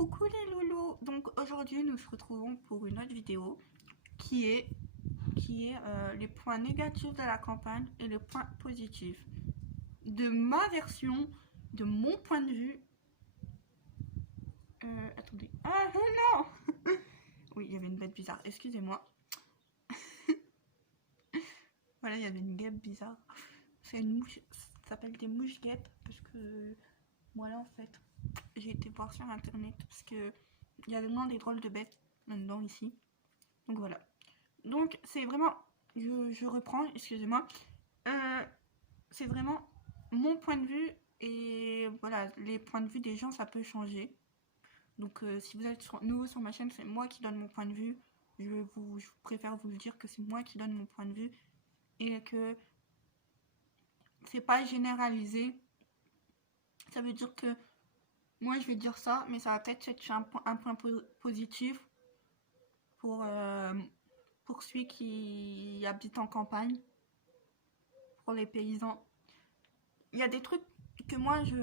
Coucou les loulous. Donc aujourd'hui nous se retrouvons pour une autre vidéo qui est les points négatifs de la campagne et les points positifs de ma version, de mon point de vue. Attendez. Ah non. Oui, il y avait une bête bizarre, excusez-moi. Voilà, il y avait une guêpe bizarre. C'est une mouche, ça s'appelle des mouches guêpes parce que voilà, en fait j'ai été voir sur internet parce que il y avait vraiment des drôles de bêtes là-dedans ici. Donc voilà. Donc c'est vraiment, je reprends, excusez-moi. C'est vraiment mon point de vue et voilà, les points de vue des gens ça peut changer. Donc si vous êtes nouveau sur ma chaîne, c'est moi qui donne mon point de vue. Je préfère vous le dire que c'est moi qui donne mon point de vue et que c'est pas généralisé. Ça veut dire que moi je vais dire ça, mais ça va peut-être être un point positif pour celui qui habite en campagne, pour les paysans. Il y a des trucs que moi je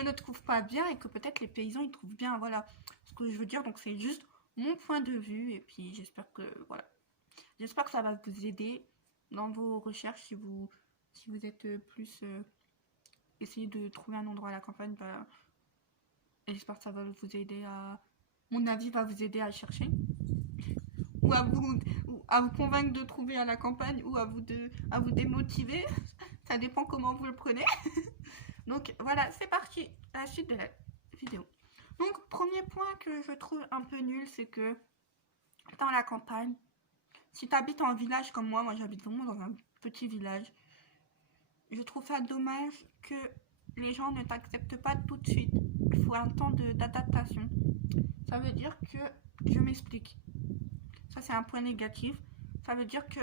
ne trouve pas bien et que peut-être les paysans ils trouvent bien. Voilà ce que je veux dire. Donc c'est juste mon point de vue et puis j'espère que voilà, j'espère que ça va vous aider dans vos recherches si vous êtes plus essayer de trouver un endroit à la campagne. Bah, j'espère que ça va vous aider à, mon avis va vous aider à chercher ou à vous convaincre de trouver à la campagne ou à vous démotiver. Ça dépend comment vous le prenez. Donc voilà, c'est parti, à la suite de la vidéo. Donc premier point que je trouve un peu nul, c'est que dans la campagne, si tu habites en village comme moi j'habite vraiment dans un petit village, je trouve ça dommage que les gens ne t'acceptent pas tout de suite. Il faut un temps d'adaptation. Ça veut dire que, je m'explique, ça c'est un point négatif, ça veut dire que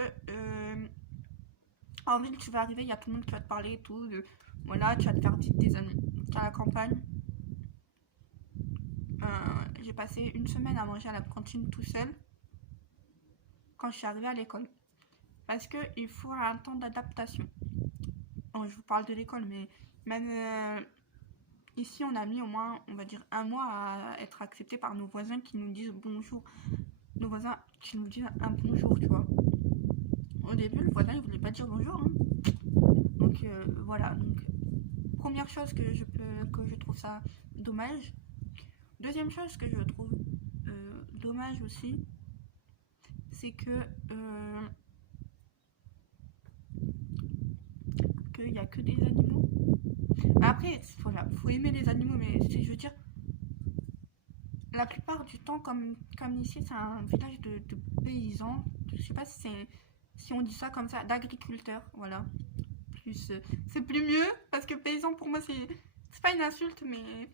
en ville tu vas arriver, il y a tout le monde qui va te parler et tout, voilà, tu vas te faire vite des amis. À la campagne, j'ai passé une semaine à manger à la cantine tout seul quand je suis arrivée à l'école. Parce qu'il faut un temps d'adaptation. Bon, je vous parle de l'école, mais même ici, on a mis au moins, on va dire, un mois à être accepté par nos voisins qui nous disent bonjour. Nos voisins qui nous disent un bonjour, tu vois. Au début, le voisin, il voulait pas dire bonjour. Hein. Donc, voilà. Donc, première chose que je trouve ça dommage. Deuxième chose que je trouve dommage aussi, c'est que qu'il n'y a que des animaux. Après, voilà, faut aimer les animaux, mais je veux dire, la plupart du temps, comme ici, c'est un village de paysans. Je sais pas si on dit ça comme ça, d'agriculteurs, voilà. Plus, c'est plus mieux parce que paysan pour moi c'est pas une insulte, mais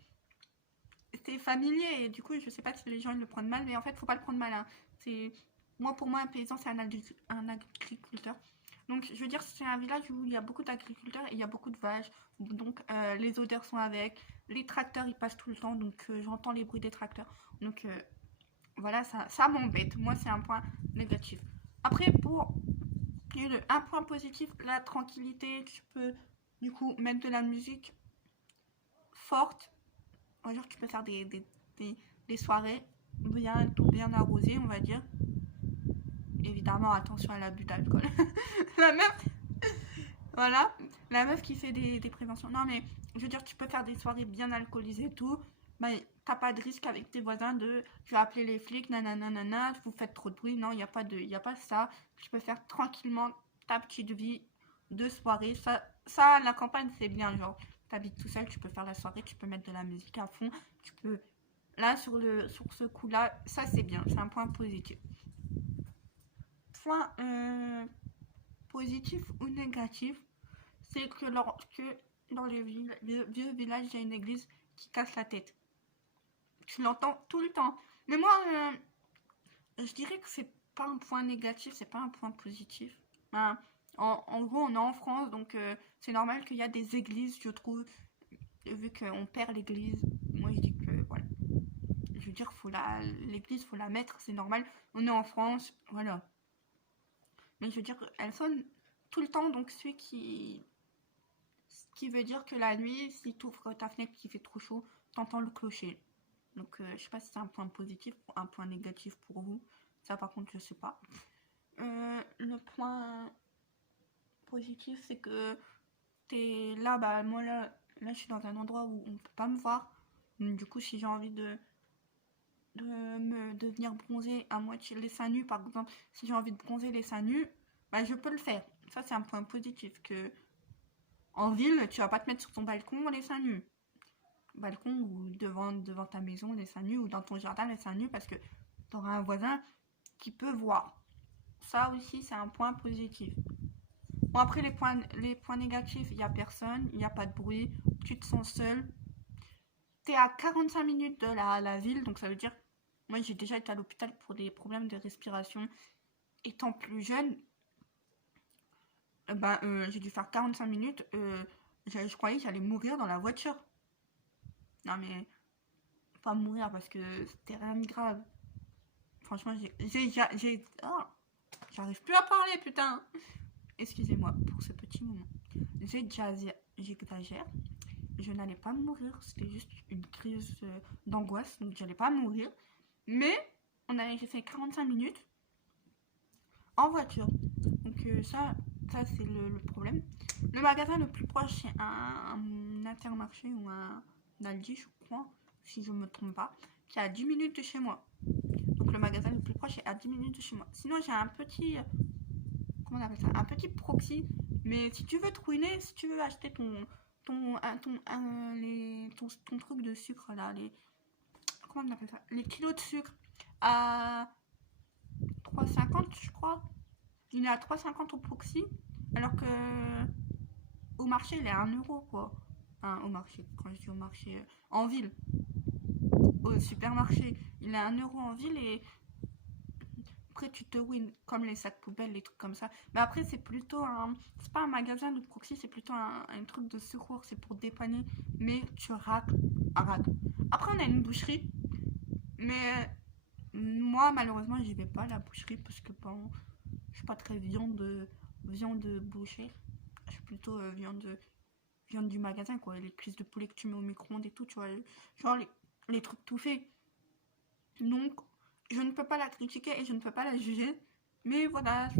c'est familier et du coup je sais pas si les gens ils le prennent mal, mais en fait faut pas le prendre mal. Hein. C'est pour moi un paysan c'est un agriculteur. Donc je veux dire c'est un village où il y a beaucoup d'agriculteurs et il y a beaucoup de vaches, donc les odeurs sont avec, les tracteurs ils passent tout le temps, donc j'entends les bruits des tracteurs. Donc voilà, ça m'embête. Moi c'est un point négatif. Après pour un point positif, la tranquillité, tu peux du coup mettre de la musique forte. Genre tu peux faire des soirées bien arrosées, on va dire. Évidemment, attention à l'abus d'alcool. La meuf, voilà, la meuf qui fait des préventions. Non mais, je veux dire, tu peux faire des soirées bien alcoolisées et tout. Bah, t'as pas de risque avec tes voisins de je vais appeler les flics, nanana, vous faites trop de bruit. Non, il n'y a pas ça. Tu peux faire tranquillement ta petite vie de soirée. Ça la campagne, c'est bien. Genre, t'habites tout seul, tu peux faire la soirée, tu peux mettre de la musique à fond. Tu peux. Là, sur ce coup-là, ça c'est bien. C'est un point positif. Point positif ou négatif, c'est que lorsque dans les vieux villages, il y a une église qui casse la tête. Tu l'entends tout le temps. Mais moi, je dirais que c'est pas un point négatif, c'est pas un point positif. Ben, en gros, on est en France, donc c'est normal qu'il y a des églises, je trouve, vu qu'on perd l'église. Moi, je dis que voilà. Je veux dire, l'église, faut la mettre, c'est normal. On est en France, voilà. Mais je veux dire, elle sonne tout le temps, donc celui qui qui veut dire que la nuit, si tu ouvres ta fenêtre qui fait trop chaud, t'entends le clocher. Donc je sais pas si c'est un point positif ou un point négatif pour vous. Ça par contre je sais pas. Le point positif c'est que t'es là, bah moi là je suis dans un endroit où on peut pas me voir. Du coup si j'ai envie de venir bronzer à moitié les seins nus par exemple, si j'ai envie de bronzer les seins nus, bah je peux le faire. Ça c'est un point positif que en ville tu vas pas te mettre sur ton balcon les seins nus. Balcon ou devant ta maison les seins nus ou dans ton jardin les seins nus parce que tu auras un voisin qui peut voir. Ça aussi c'est un point positif. Bon après les points négatifs, il n'y a personne, il n'y a pas de bruit, tu te sens seul. T'es à 45 minutes de la ville, donc ça veut dire, moi j'ai déjà été à l'hôpital pour des problèmes de respiration. Étant plus jeune, j'ai dû faire 45 minutes, je croyais que j'allais mourir dans la voiture. Non mais, pas mourir parce que c'était rien de grave. Franchement, oh, j'arrive plus à parler, putain. Excusez-moi pour ce petit moment. J'exagère. Je n'allais pas mourir. C'était juste une crise d'angoisse. Donc, j'allais pas mourir. Mais, j'ai fait 45 minutes en voiture. Donc, ça c'est le problème. Le magasin le plus proche, c'est un Intermarché ou un Aldi, je crois, si je me trompe pas, qui est à 10 minutes de chez moi. Donc le magasin le plus proche est à 10 minutes de chez moi. Sinon j'ai un petit, comment on appelle ça, un petit proxy. Mais si tu veux te ruiner, si tu veux acheter ton truc de sucre là, comment on appelle ça, les kilos de sucre à 3,50 je crois. Il est à 3,50 au proxy, alors que au marché il est à 1 € quoi. Enfin, au marché, quand je dis au marché, en ville, au supermarché, il est à 1 € en ville et après tu te win comme les sacs poubelles, les trucs comme ça. Mais après c'est plutôt c'est pas un magasin de proxy, c'est plutôt un truc de secours, c'est pour dépanner, mais tu rates. Après on a une boucherie, mais moi malheureusement j'y vais pas à la boucherie parce que bon, je suis pas très viande bouchée. Je suis plutôt viande du magasin quoi, les cuisses de poulet que tu mets au micro-ondes et tout, tu vois, genre les trucs tout faits. Donc je ne peux pas la critiquer et je ne peux pas la juger. Mais voilà,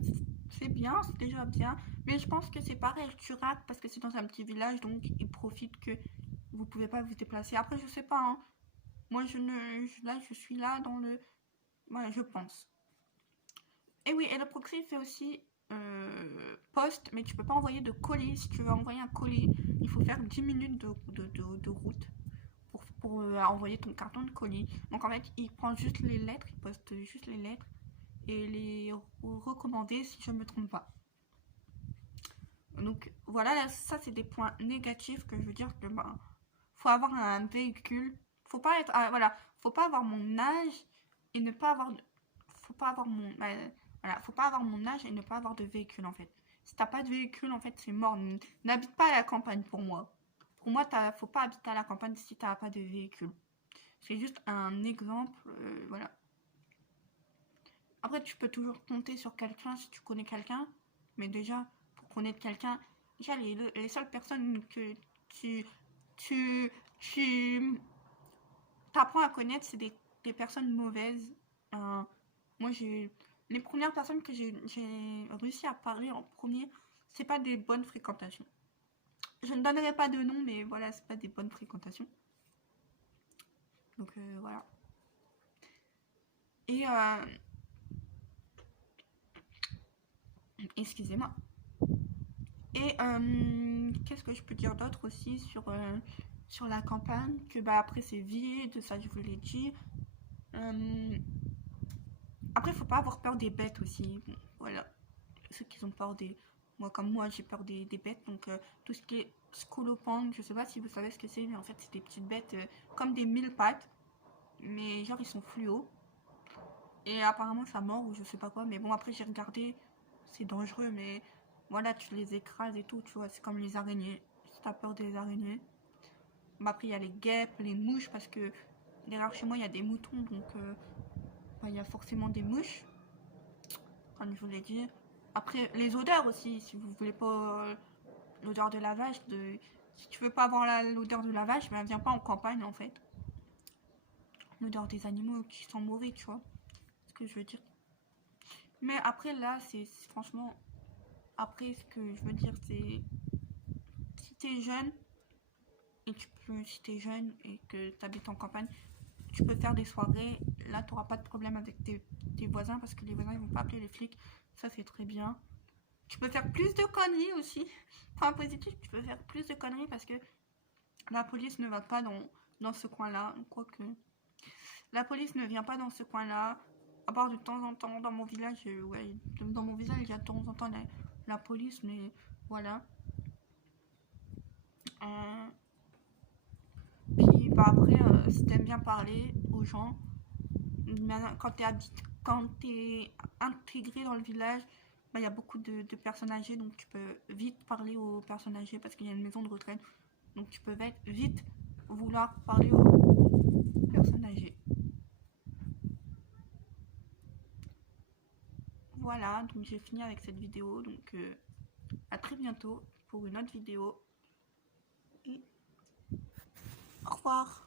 c'est bien, c'est déjà bien. Mais je pense que c'est pareil, tu rates parce que c'est dans un petit village, donc ils profitent que vous pouvez pas vous déplacer. Après, je sais pas, hein. Moi, je suis là dans le... Voilà, je pense. Et oui, et le proxy fait aussi poste, mais tu peux pas envoyer de colis. Si tu veux envoyer un colis, il faut faire 10 minutes de route pour envoyer ton carton de colis. Donc en fait, il prend juste les lettres, il poste juste les lettres et les recommander si je ne me trompe pas. Donc voilà, là, ça c'est des points négatifs que je veux dire que faut avoir un véhicule. Faut pas être voilà, faut pas avoir mon âge et ne pas avoir faut pas avoir mon voilà, faut pas avoir mon âge et ne pas avoir de véhicule en fait. Si t'as pas de véhicule en fait, c'est mort. N'habite pas à la campagne pour moi. Pour moi, faut pas habiter à la campagne si t'as pas de véhicule. C'est juste un exemple, voilà. Après, tu peux toujours compter sur quelqu'un si tu connais quelqu'un. Mais déjà, pour connaître quelqu'un, déjà, les seules personnes que tu, tu t'apprends à connaître, c'est des personnes mauvaises. Moi, les premières personnes que j'ai réussi à parler en premier, c'est pas des bonnes fréquentations. Je ne donnerai pas de nom, mais voilà, c'est pas des bonnes fréquentations. Donc voilà. Et excusez-moi. Et qu'est-ce que je peux dire d'autre aussi sur la campagne, que bah après c'est vide, ça je vous l'ai dit. Après, faut pas avoir peur des bêtes aussi. Bon, voilà. Ceux qui ont peur des. Moi, comme moi, j'ai peur des bêtes. Donc, tout ce qui est scolopendre, je sais pas si vous savez ce que c'est, mais en fait, c'est des petites bêtes comme des mille pattes. Mais genre, ils sont fluo. Et apparemment, ça mord ou je sais pas quoi. Mais bon, après, j'ai regardé. C'est dangereux, mais voilà, tu les écrases et tout, tu vois. C'est comme les araignées. Si t'as peur des araignées. Bah, après, il y a les guêpes, les mouches, parce que derrière chez moi, il y a des moutons. Donc, il y a forcément des mouches. Comme je vous l'ai dit. Après, les odeurs aussi, si vous voulez pas l'odeur de lavage, il Si tu veux pas avoir l'odeur de la vache, ben viens pas en campagne en fait. L'odeur des animaux qui sont mauvais, tu vois ce que je veux dire. Mais après là, c'est franchement, après ce que je veux dire, c'est si t'es jeune et si t'es jeune et que t'habites en campagne, tu peux faire des soirées. Là, t'auras pas de problème avec tes voisins parce que les voisins ils vont pas appeler les flics. Ça c'est très bien. Tu peux faire plus de conneries aussi. Point positif, tu peux faire plus de conneries parce que la police ne va pas dans ce coin-là. Quoique, la police ne vient pas dans ce coin-là. À part de temps en temps, dans mon village, ouais, dans mon village, il y a de temps en temps la police, mais voilà. Puis bah, après, si t'aimes bien parler aux gens, quand t'es intégré dans le village, bah, il y a beaucoup de personnes âgées, donc tu peux vite parler aux personnes âgées parce qu'il y a une maison de retraite. Donc tu peux vite vouloir parler aux personnes âgées. Voilà, donc j'ai fini avec cette vidéo. Donc à très bientôt pour une autre vidéo. Et au revoir.